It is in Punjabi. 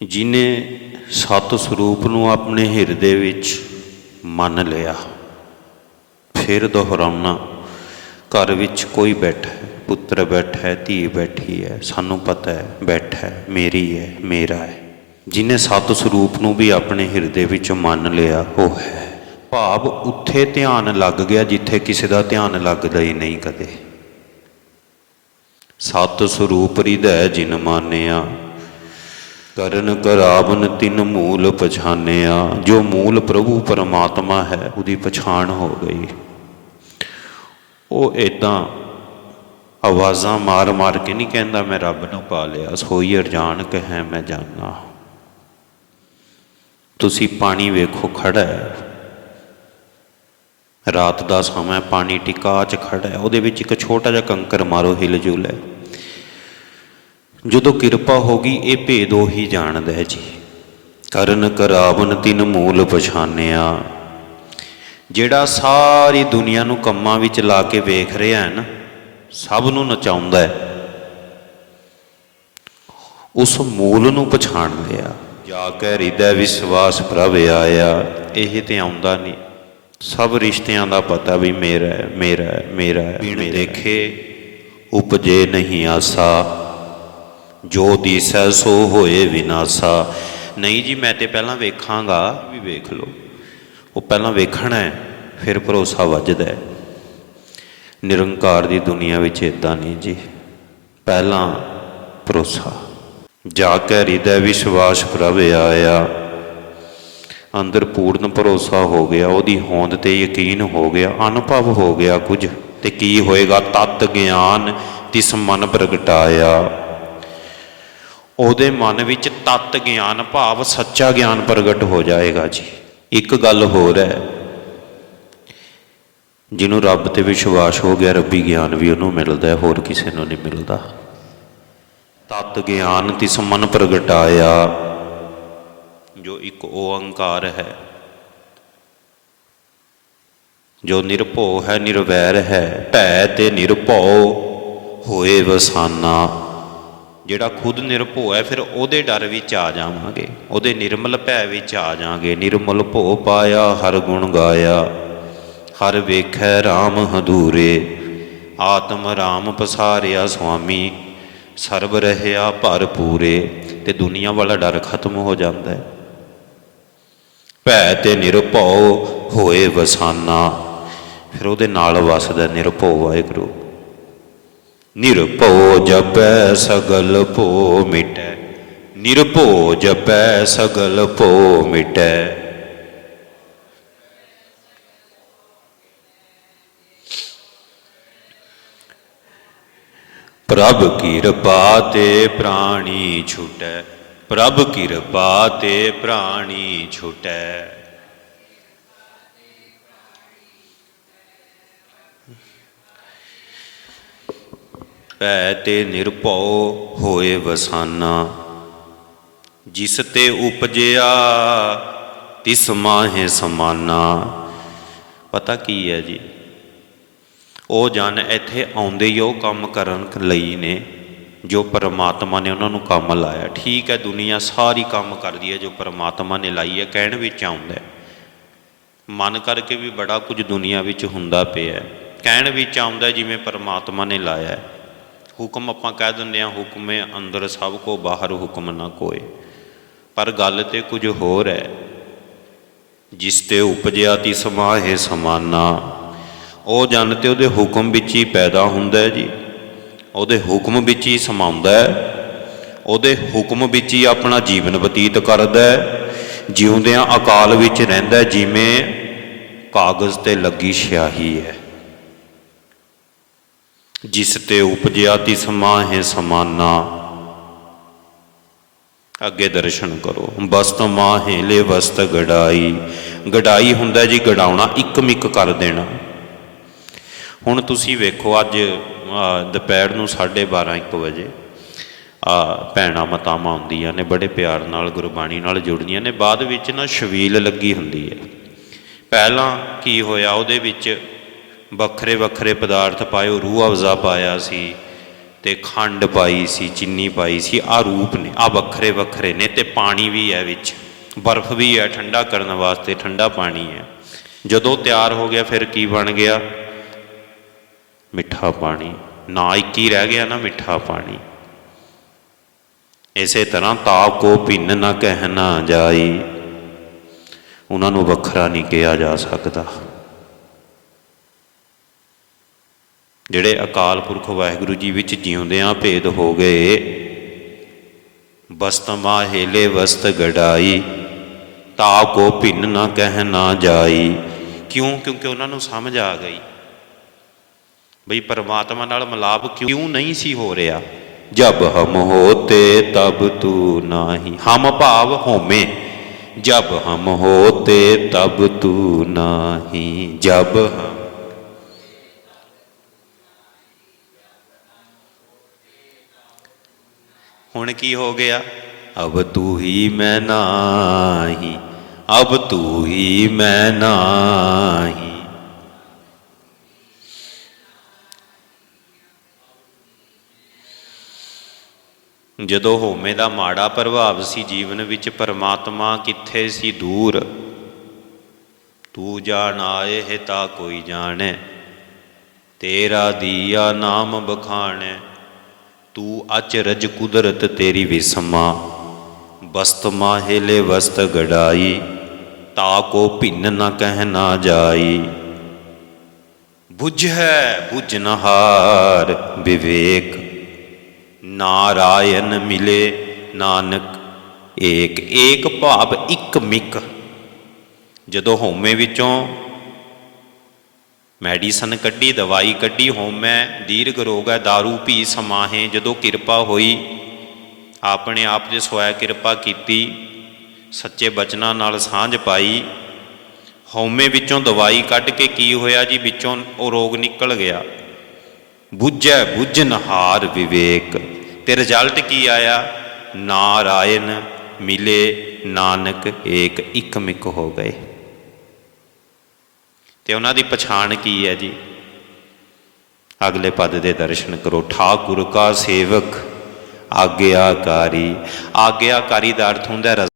ਜਿਨੇ ਸਤ ਸਰੂਪ ਨੂੰ ਆਪਣੇ ਹਿਰਦੇ ਵਿੱਚ ਮੰਨ ਲਿਆ, ਫਿਰ ਦੁਹਰਾਉਣਾ, ਘਰ ਵਿੱਚ ਕੋਈ ਬੈਠਾ ਪੁੱਤਰ ਬੈਠਾ ਹੈ, ਧੀ ਬੈਠੀ ਹੈ, ਸਾਨੂੰ ਪਤਾ ਹੈ, ਬੈਠਾ ਹੈ, ਮੇਰੀ ਹੈ, ਮੇਰਾ ਹੈ। ਜਿਨੇ ਸਤ ਸਰੂਪ ਨੂੰ ਵੀ ਆਪਣੇ ਹਿਰਦੇ ਵਿੱਚ ਮੰਨ ਲਿਆ, ਉਹ ਹੈ। ਭਾਵ ਉੱਥੇ ਧਿਆਨ ਲੱਗ ਗਿਆ ਜਿੱਥੇ ਕਿਸੇ ਦਾ ਧਿਆਨ ਲੱਗਦਾ ਹੀ ਨਹੀਂ ਕਦੇ। ਸਤ ਸਰੂਪ ਹਿਰਦੈ ਜਿਨ ਮਾਨਿਆ ਕਰਨ ਕਰਾਵਨ ਤਿੰਨ ਮੂਲ ਪਛਾਨਿਆ, ਜੋ ਮੂਲ ਪ੍ਰਭੂ ਪਰਮਾਤਮਾ ਹੈ, ਉਹਦੀ ਪਛਾਣ ਹੋ ਗਈ। ਉਹ ਇਦਾਂ ਆਵਾਜ਼ਾਂ ਮਾਰ ਮਾਰ ਕੇ ਨਹੀਂ ਕਹਿੰਦਾ, ਮੈਂ ਰੱਬ ਨੂੰ ਪਾ ਲਿਆ, ਸੋਈ ਅਰਜਾਨ ਕਹੈ ਮੈਂ ਜਾਣਾ ਤੁਸੀਂ ਪਾਣੀ ਵੇਖੋ ਖੜਾ ਹੈ। ਰਾਤ ਦਾ ਸਮਾਂ ਪਾਣੀ ਟਿਕਾ ਚ ਖੜਾ ਹੈ। ਉਹਦੇ ਵਿੱਚ ਇੱਕ ਛੋਟਾ ਜਿਹਾ ਕੰਕਰ ਮਾਰੋ ਹਿਲ ਜੁਲ ਹੈ। ਜਦੋਂ ਕਿਰਪਾ ਹੋ ਗਈ ਇਹ ਭੇਦ ਉਹੀ ਜਾਣਦਾ ਹੈ ਜੀ। ਕਰਨ ਕਰਾਵਨ ਤਿਨ ਮੂਲ ਪਛਾਨਿਆ। ਜਿਹੜਾ ਸਾਰੀ ਦੁਨੀਆ ਨੂੰ ਕੰਮਾਂ ਵਿੱਚ ਲਾ ਕੇ ਵੇਖ ਰਿਹਾ ਹੈ ਨਾ ਸਭ ਨੂੰ ਨਚਾਉਂਦਾ ਹੈ। ਉਸ ਮੂਲ ਨੂੰ ਪਛਾਣ ਲਿਆ। ਜਾ ਕੇ ਹਿਰਦੈ ਵਿਸ਼ਵਾਸ ਪ੍ਰਭ ਆਇਆ ਇਹ ਤੇ ਆਉਂਦਾ ਨਹੀਂ। ਸਭ ਰਿਸ਼ਤਿਆਂ ਦਾ ਪਤਾ ਵੀ ਮੇਰਾ ਹੈ ਮੇਰਾ ਹੈ ਮੇਰਾ ਹੈ ਬਿਨ ਦੇਖੇ ਉਪਜੇ ਨਹੀਂ ਆਸਾ। ਜੋ ਦੀਸੈ ਸੋ ਹੋਏ ਵਿਨਾਸਾ। ਨਹੀਂ ਜੀ, ਮੈਂ ਤੇ ਪਹਿਲਾਂ ਵੇਖਾਂਗਾ ਵੀ ਵੇਖ ਲਓ। ਉਹ ਪਹਿਲਾਂ ਵੇਖਣਾ ਹੈ, ਫਿਰ ਭਰੋਸਾ ਵੱਜਦਾ ਹੈ। ਨਿਰੰਕਾਰ ਦੀ ਦੁਨੀਆ ਵਿੱਚ ਇਦਾਂ ਨਹੀਂ ਜੀ। ਪਹਿਲਾਂ ਭਰੋਸਾ। ਜਾ ਕੇ ਹਿਰਦੈ ਵਿਸ਼ਵਾਸ ਪ੍ਰਭ ਆਇਆ। ਅੰਦਰ ਪੂਰਨ ਭਰੋਸਾ ਹੋ ਗਿਆ, ਉਹਦੀ ਹੋਂਦ ਤੇ ਯਕੀਨ ਹੋ ਗਿਆ, ਅਨੁਭਵ ਹੋ ਗਿਆ ਕੁਝ। ਤੇ ਕੀ ਹੋਏਗਾ? ਤਤ ਗਿਆਨ ਤਿਸ ਮਨ ਪ੍ਰਗਟਾਇਆ। ਉਹਦੇ ਮਨ ਵਿੱਚ ਤਤ ਗਿਆਨ, ਭਾਵ ਸੱਚਾ ਗਿਆਨ ਪ੍ਰਗਟ ਹੋ ਜਾਏਗਾ ਜੀ। ਇੱਕ ਗੱਲ ਹੋਰ ਹੈ। ਜਿਹਨੂੰ ਰੱਬ ਤੇ ਵਿਸ਼ਵਾਸ ਹੋ ਗਿਆ, ਰੱਬੀ ਗਿਆਨ ਵੀ ਉਹਨੂੰ ਮਿਲਦਾ ਹੈ, ਹੋਰ ਕਿਸੇ ਨੂੰ ਨਹੀਂ ਮਿਲਦਾ। ਤਤ ਗਿਆਨ ਤਿਸ ਮਨ ਪ੍ਰਗਟਾਇਆ ਜੋ ਇੱਕ ਓੰਕਾਰ ਹੈ। ਜੋ ਨਿਰਭਉ ਹੈ, ਨਿਰਵੈਰ ਹੈ, ਭੈ ਤੇ ਨਿਰਭਉ ਹੋਏ ਵਸਾਨਾ। ਜਿਹੜਾ ਖੁਦ ਨਿਰਭਉ ਹੈ, ਫਿਰ ਉਹਦੇ ਡਰ ਵਿੱਚ ਆ ਜਾਵਾਂਗੇ। ਉਹਦੇ ਨਿਰਮਲ ਭੈ ਵਿੱਚ ਆ ਜਾਵਾਂਗੇ। ਨਿਰਮਲ ਭਉ ਪਾਇਆ, ਹਰ ਗੁਣ ਗਾਇਆ। ਹਰ ਵੇਖੈ RAM ਹਦੂਰੇ ਆਤਮ RAM ਪਸਾਰਿਆ ਸੁਆਮੀ। ਸਰਬ ਰਹਿਆ ਭਰਪੂਰੇ ਤੇ ਦੁਨੀਆ ਵਾਲਾ ਡਰ ਖਤਮ ਹੋ ਜਾਂਦਾ ਹੈ। ਭੈ ਤੇ ਨਿਰਭਉ ਹੋਏ ਵਸਾਨਾ। ਫਿਰ ਉਹਦੇ ਨਾਲ ਵਸਦਾ ਨਿਰਭਉ ਵਾਹਿਗੁਰੂ। ਨਿਰਭਉ ਜਪੈ ਸਗਲ ਭੋ ਮਿਟੈ, ਨਿਰਭਉ ਜਪੈ ਸਗਲ ਭੋ ਮਿਟੈ। ਪ੍ਰਭ ਕਿਰਪਾ ਤੇ ਪ੍ਰਾਣੀ ਛੁਟੈ, ਪ੍ਰਭ ਕਿਰਪਾ ਤੇ ਪ੍ਰਾਣੀ ਛੁਟੈ। ਭੈ ਤੇ ਨਿਰਭਉ ਹੋਏ ਵਸਾਨਾ। ਜਿਸ ਤੇ ਉਪਜਿਆ, ਤਿਸ ਮਾਹੇ ਸਮਾਨਾ। ਪਤਾ ਕੀ ਹੈ ਜੀ? ਉਹ ਜਨ ਇੱਥੇ ਆਉਂਦੇ ਹੀ ਉਹ ਕੰਮ ਕਰਨ ਲਈ ਨੇ, ਜੋ ਪਰਮਾਤਮਾ ਨੇ ਉਹਨਾਂ ਨੂੰ ਕੰਮ ਲਾਇਆ। ਠੀਕ ਹੈ, ਦੁਨੀਆ ਸਾਰੀ ਕੰਮ ਕਰਦੀ ਹੈ ਜੋ ਪਰਮਾਤਮਾ ਨੇ ਲਾਈ ਹੈ, ਕਹਿਣ ਵਿੱਚ ਆਉਂਦਾ ਮਨ ਕਰਕੇ ਵੀ ਬੜਾ ਕੁਝ ਦੁਨੀਆ ਵਿੱਚ ਹੁੰਦਾ ਪਿਆ ਕਹਿਣ ਵਿੱਚ ਆਉਂਦਾ ਜਿਵੇਂ ਪਰਮਾਤਮਾ ਨੇ ਲਾਇਆ ਹੈ। ਹੁਕਮ ਆਪਾਂ ਕਹਿ ਦਿੰਦੇ ਹਾਂ, ਹੁਕਮੇ ਅੰਦਰ ਸਭ ਕੋ ਬਾਹਰ ਹੁਕਮ ਨਾ ਕੋਏ। ਪਰ ਗੱਲ ਤੇ ਕੁਝ ਹੋਰ ਹੈ। ਜਿਸ ਤੇ ਉਪਜਿਆ ਤੀ ਸਮਾਹੇ ਸਮਾਨਾ। ਉਹ ਜਨ ਤੇ ਉਹਦੇ ਹੁਕਮ ਵਿੱਚ ਹੀ ਪੈਦਾ ਹੁੰਦਾ ਹੈ ਜੀ। ਉਹਦੇ ਹੁਕਮ ਵਿੱਚ ਹੀ ਸਮਾਉਂਦਾ ਹੈ। ਉਹਦੇ ਹੁਕਮ ਵਿੱਚ ਹੀ ਆਪਣਾ ਜੀਵਨ ਬਤੀਤ ਕਰਦਾ ਹੈ। ਜਿਉਂਦਿਆਂ ਅਕਾਲ ਵਿੱਚ ਰਹਿੰਦਾ ਜਿਵੇਂ ਕਾਗਜ਼ ਤੇ ਲੱਗੀ ਸਿਆਹੀ ਹੈ। ਜਿਸ ਤੇ ਉਪਜਿਆ ਤੀ ਸਮਾਹੇ ਸਮਾਨਾ। ਅੱਗੇ ਦਰਸ਼ਨ ਕਰੋ। ਬਸਤ ਮਾਹੇ ਲੈ ਵਸਤ ਗੜਾਈ। ਗੜਾਈ ਹੁੰਦਾ ਜੀ ਗੜਾਉਣਾ ਇੱਕ ਮਿੱਕ ਕਰ ਦੇਣਾ। ਹੁਣ ਤੁਸੀਂ ਵੇਖੋ, ਅੱਜ ਦੁਪਹਿਰ ਨੂੰ 12:30 1 ਵਜੇ, ਆ, ਭੈਣਾਂ ਮਤਾਵਾਂ ਆਉਂਦੀਆਂ ਨੇ, ਬੜੇ ਪਿਆਰ ਨਾਲ, ਗੁਰਬਾਣੀ ਨਾਲ ਜੁੜਦੀਆਂ ਨੇ। ਬਾਅਦ ਵਿੱਚ ਨਾ ਸ਼ਵੀਲ ਲੱਗੀ ਹੁੰਦੀ ਹੈ। ਪਹਿਲਾਂ ਕੀ ਹੋਇਆ, ਉਹਦੇ ਵਿੱਚ ਵੱਖਰੇ ਵੱਖਰੇ ਪਦਾਰਥ ਪਾਇਓ, ਰੂਹ ਅਫਜ਼ਾ ਪਾਇਆ ਸੀ ਤੇ ਖੰਡ ਪਾਈ ਸੀ, ਚੀਨੀ ਪਾਈ ਸੀ ਆ ਰੂਪ ਨੇ ਆ ਵੱਖਰੇ ਵੱਖਰੇ ਨੇ ਤੇ ਪਾਣੀ ਵੀ ਹੈ ਵਿੱਚ, ਬਰਫ਼ ਵੀ ਹੈ, ਠੰਡਾ ਕਰਨ ਵਾਸਤੇ ਠੰਡਾ ਪਾਣੀ ਹੈ। ਜਦੋਂ ਤਿਆਰ ਹੋ ਗਿਆ ਫਿਰ ਕੀ ਬਣ ਗਿਆ? ਮਿੱਠਾ ਪਾਣੀ, ਨਾ ਇੱਕ ਹੀ ਰਹਿ ਗਿਆ ਨਾ ਮਿੱਠਾ ਪਾਣੀ। ਇਸੇ ਤਰ੍ਹਾਂ ਤਾ ਕੋ ਭਿੰਨ ਨਾ ਕਹਿਣਾ ਜਾਈ, ਉਹਨਾਂ ਨੂੰ ਵੱਖਰਾ ਨਹੀਂ ਕਿਹਾ ਜਾ ਸਕਦਾ। ਜਿਹੜੇ ਅਕਾਲ ਪੁਰਖ ਵਾਹਿਗੁਰੂ ਜੀ ਵਿੱਚ ਜਿਉਂਦਿਆਂ ਭੇਦ ਹੋ ਗਏ। ਬਸਤਮਾ ਹੇਲੇ ਵਸਤ ਗੜਾਈ ਤਾ ਕੋ ਭਿੰਨ ਨਾ ਕਹਿ ਨਾ ਜਾਈ। ਕਿਉਂ? ਕਿਉਂਕਿ ਉਹਨਾਂ ਨੂੰ ਸਮਝ ਆ ਗਈ। ਬਈ ਪਰਮਾਤਮਾ ਨਾਲ ਮਿਲਾਪ ਕਿਉਂ ਨਹੀਂ ਸੀ ਹੋ ਰਿਹਾ? ਜਬ ਹਮ ਹੋਤੇ ਤਬ ਤੂ ਨਾਹੀ। ਹਮ ਭਾਵ ਹੋਮੇ, ਜਬ ਹਮ ਹੋਤੇ ਤਬ ਤੂ ਨਾਹੀ। ਜਬ ਹਮ ਹੁਣ ਕੀ ਹੋ ਗਿਆ? ਅਬ ਤੂ ਹੀ ਮੈਂ ਨਾਹੀ, ਅਬ ਤੂ ਹੀ ਮੈਂ ਨਾਹੀ। ਜਦੋਂ ਹੋਮੇ ਦਾ ਮਾੜਾ ਪ੍ਰਭਾਵ ਸੀ, ਜੀਵਨ ਵਿੱਚ ਪਰਮਾਤਮਾ ਕਿੱਥੇ ਸੀ ਦੂਰ? ਤੂੰ ਜਾਣ ਆਏ ਹੈ ਤਾਂ ਕੋਈ ਜਾਣੈ, ਤੇਰਾ ਦੀਆ ਨਾਮ ਬਖਾਣੈ। ਤੂੰ ਅਚਰਜ ਕੁਦਰਤ ਤੇਰੀ ਵਿਸਮਾ। ਬਸਤ ਮਾਹੇਲੇ ਵਸਤ ਗੜਾਈ, ਤਾ ਕੋ ਭਿੰਨ ਨ ਕਹਿ ਨਾ ਜਾਈ। ਬੁਝੈ ਬੁਝਨਹਾਰ ਵਿਵੇਕ, ਨਾਰਾਇਣ ਮਿਲੇ ਨਾਨਕ, ਏਕ ਏਕ ਭਾਵ ਇੱਕ ਮਿਕ। ਜਦੋਂ ਹਉਮੈ ਵਿੱਚੋਂ ਮੈਡੀਸਨ ਕੱਢੀ, ਦਵਾਈ ਕੱਢੀ ਹੋਮੈ ਦੀਰਘ ਰੋਗ ਹੈ दारू ਪੀ ਸਮਾਹੇ, ਜਦੋਂ ਕਿਰਪਾ ਹੋਈ, ਆਪਣੇ ਆਪ ਦੇ ਸਵੈ ਕਿਰਪਾ ਕੀਤੀ, ਸੱਚੇ ਬਚਨਾਂ ਨਾਲ ਸਾਂਝ ਪਾਈ, ਹਉਮੈ ਵਿੱਚੋਂ ਦਵਾਈ ਕੱਢ ਕੇ ਕੀ ਹੋਇਆ ਜੀ, ਵਿੱਚੋਂ ਉਹ ਰੋਗ ਨਿਕਲ ਗਿਆ। ਬੁੱਝੈ ਬੁੱਝਨਹਾਰ ਵਿਵੇਕ, ਤੇ ਰਿਜ਼ਲਟ ਕੀ ਆਇਆ? ਨਾਰਾਇਣ ਮਿਲੇ, ਨਾਨਕ ਏਕ ਇੱਕ ਮਿਕ ਹੋ ਗਏ। ਤੇ ਉਹਨਾਂ ਦੀ ਪਛਾਣ ਕੀ ਹੈ ਜੀ? ਅਗਲੇ ਪਦ ਦੇ ਦਰਸ਼ਨ ਕਰੋ। ਠਾਕੁਰ ਕਾ ਸੇਵਕ ਆਗਿਆਕਾਰੀ। ਆਗਿਆਕਾਰੀ ਦਾ ਅਰਥ ਹੁੰਦਾ ਹੈ